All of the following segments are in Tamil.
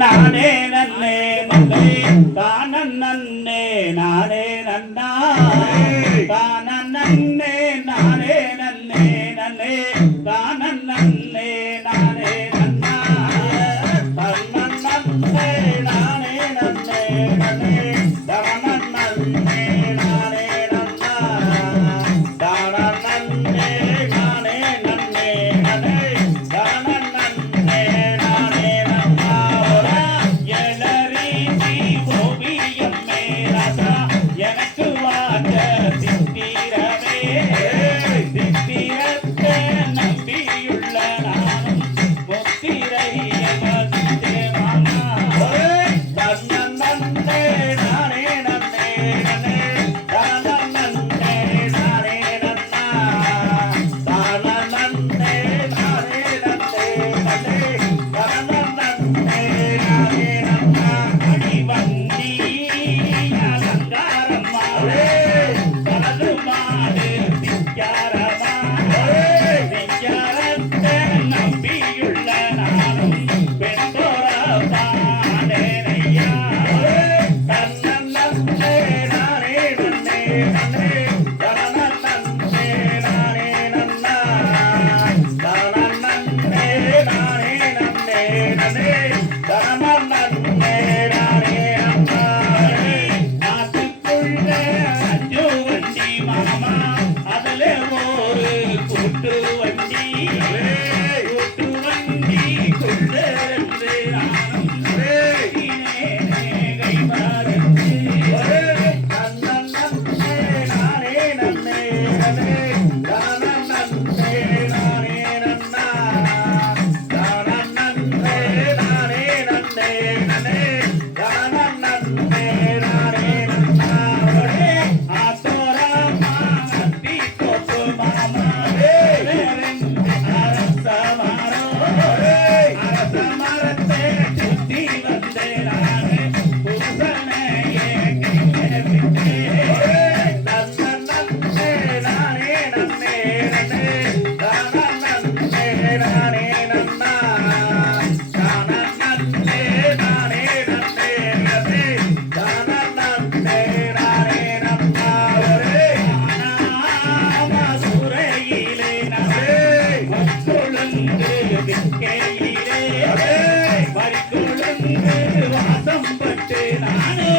நானே நன்னே நன்னே தானன் நன்னே நானே நன்னா தானன் நன்னே நானே நன்னே நன்னே தானன் நன்னே நானே நன்னா தன்னன் நன்னே நானே நன்னே நன்னே தானன் நன்னே நானே நன்னா தானன் நன்னே நானே நன்னே நன்னே தானன் நன்னே நானே நன்னா எழறி நீ ஓவியம் மேலா எனக்கு வாங்க சித்திரமே சித்திரத்தை நம்பியுள்ள நானும் முத்திரை எமதித்தே மாமா தன்னன் நன்னே நானே நன்னே நன்னே தானன் நன்னே நானே நன்னா தானன் நன்னே நானே நன்னே நன்னே தானன் நன்னே நானே நன்னா அடிவண்டி அலங்காரம்மா தனது மாடு திக்காரமா திக்காரத்தை நம்பியுள்ள நானும் பெண்போரப்பாடேனையா தன்னன் நன்னே நானே நன்னே நன்னே தனன் நன்னே நானே நன்னா தனன் நன்னே நானே நன்னே நன்னே தனன் நன்னே நானே நன்னா நாட்டுக்குள்ள அஞ்சு வண்டி மாமா அதுல ஒரு கூட்டு வண்டி கொண்டு நானும் கை மறந்து தன்னன் நன்னே நானே நன்னே நன்னே தானன் நன்னே நானே நன்னா தானன் நன்னே நானே நன்னே நன்னே தானன் நன்னே நானே நன்னா ஆத்தோரமா நம்பி கோப்பு மாமா அரச மரத்தை சுத்தி வந்தே நானே புருஷனையே கைவிட்டு தன்னன் நன்னே நானே நன்னே நன்னே தானன் நன்னே நானே நன்னா தானன் நன்னே நானே நன்னே நன்னே தானன் நன்னே நானே நன்னா சுரையிலே நன்னே கொழுந்து விற்கையிலே வரிக்கொழுந்து வாசம் பட்டு நானு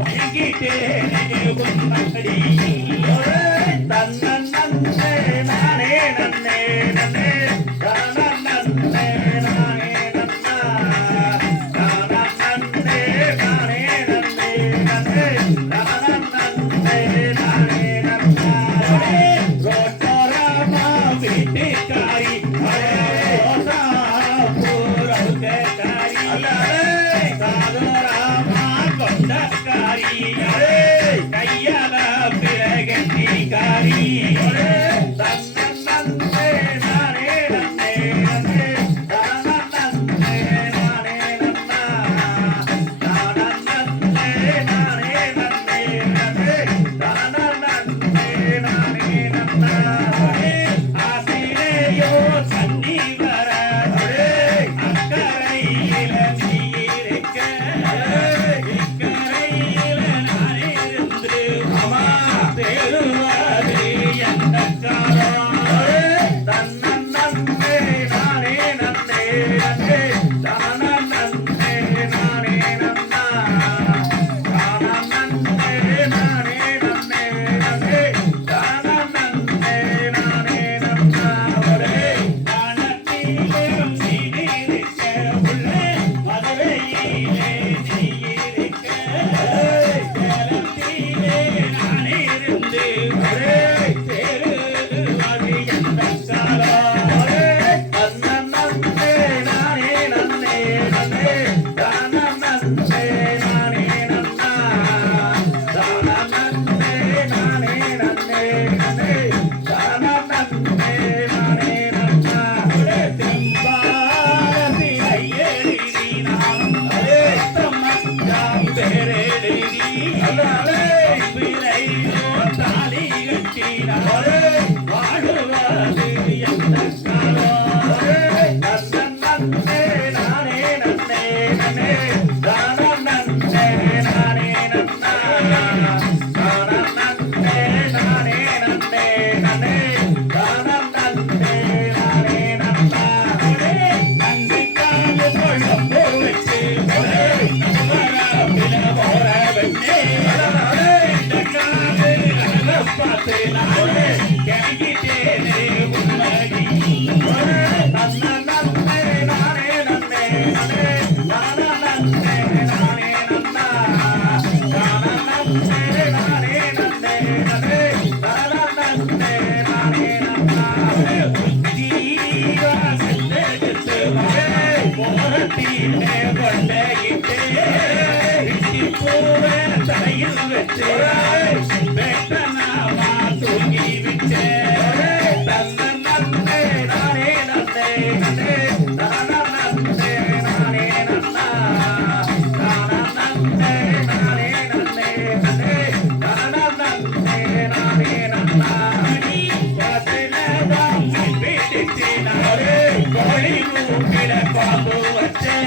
மயங்கிட்டேன் உன்னடி தன்னன் நன்னே நானே நன்னே நன்னே தானன் நன்னே நானே நன்னா தானன் நன்னே நானே நன்னே நன்னே தானன் நன்னே நானே நன்னா ரோட்டோரமா வீட்டுக்காரி பூரவுக்காரி சாதோராமா கொண்டக்காரி கையால பிரகட்டிக்காரி தன்னன் நன்னே நானே நன்னே நன்னே தானன் நன்னே நானே நன்னா தானன் நன்னே நானே நன்னே நன்னே தானன் நன்னே நானே நன்னா ஆசிலேயோ தண்ணி வர அக்கறையில நீ வச்சு வெட்டனாமா தூங்கி விட்டே தன்ன நன்னே நானே நன்னே நன்னே தான நன்னே நானே நன்னா தான நன்னே நானே நன்னே நன்னே தான நன்னே நானே நன்னா பசிலதான் பிடிச்சினாரே கோழி மூக்கில பாம்பு வச்சே